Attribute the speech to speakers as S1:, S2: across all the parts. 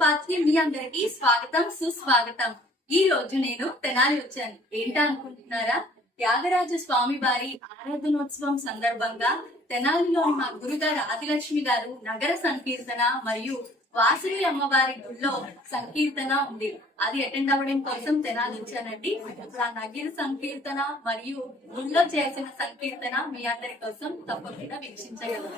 S1: పాత్రి మీ అందరికి స్వాగతం సుస్వాగతం. ఈ రోజు నేను తెనాలి వచ్చాను. ఏంటా అనుకుంటున్నారా త్యాగరాజ స్వామి వారి ఆరాధనోత్సవం సందర్భంగా తెనాలిలోని మా గురుగారు ఆదిలక్ష్మి గారు నగర సంకీర్తన మరియు వాసుని అమ్మవారి గుడిలో సంకీర్తన ఉంది. అది అటెండ్ అవ్వడం కోసం తెనాలి వచ్చానండి ఇప్పుడు ఆ నగిరి సంకీర్తన మరియు గుళ్ళో చేసిన సంకీర్తన మీ అందరి కోసం తప్పకుండా వీక్షించగలరు.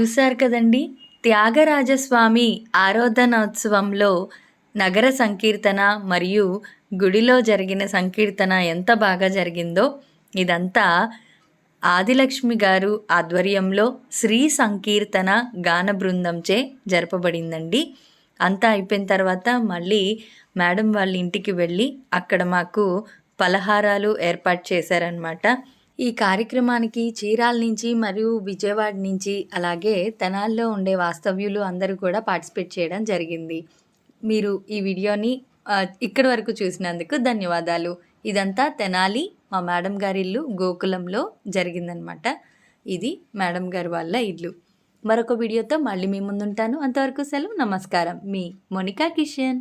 S2: చూశారు కదండి? త్యాగరాజస్వామి ఆరాధనోత్సవంలో నగర సంకీర్తన మరియు గుడిలో జరిగిన సంకీర్తన ఎంత బాగా జరిగిందో ఇదంతా ఆదిలక్ష్మి గారు ఆధ్వర్యంలో శ్రీ సంకీర్తన గాన బృందంచే జరపబడిందండి. అంతా అయిపోయిన తర్వాత మళ్ళీ మేడం వాళ్ళ ఇంటికి వెళ్ళి అక్కడ మాకు పలహారాలు ఏర్పాటు చేశారనమాట ఈ కార్యక్రమానికి చీరాల నుంచి మరియు విజయవాడ నుంచి అలాగే తెనాల్లో ఉండే వాస్తవ్యులు అందరూ కూడా పార్టిసిపేట్ చేయడం జరిగింది. మీరు ఈ వీడియోని ఇక్కడి వరకు చూసినందుకు ధన్యవాదాలు. ఇదంతా తెనాలి మా మేడం గారి ఇల్లు గోకులంలో జరిగిందనమాట. ఇది మేడం గారి వాళ్ళ ఇల్లు. మరొక వీడియోతో మళ్ళీ మీ ముందుంటాను. అంతవరకు సెలవు నమస్కారం. మీ మోనికా కిషన్.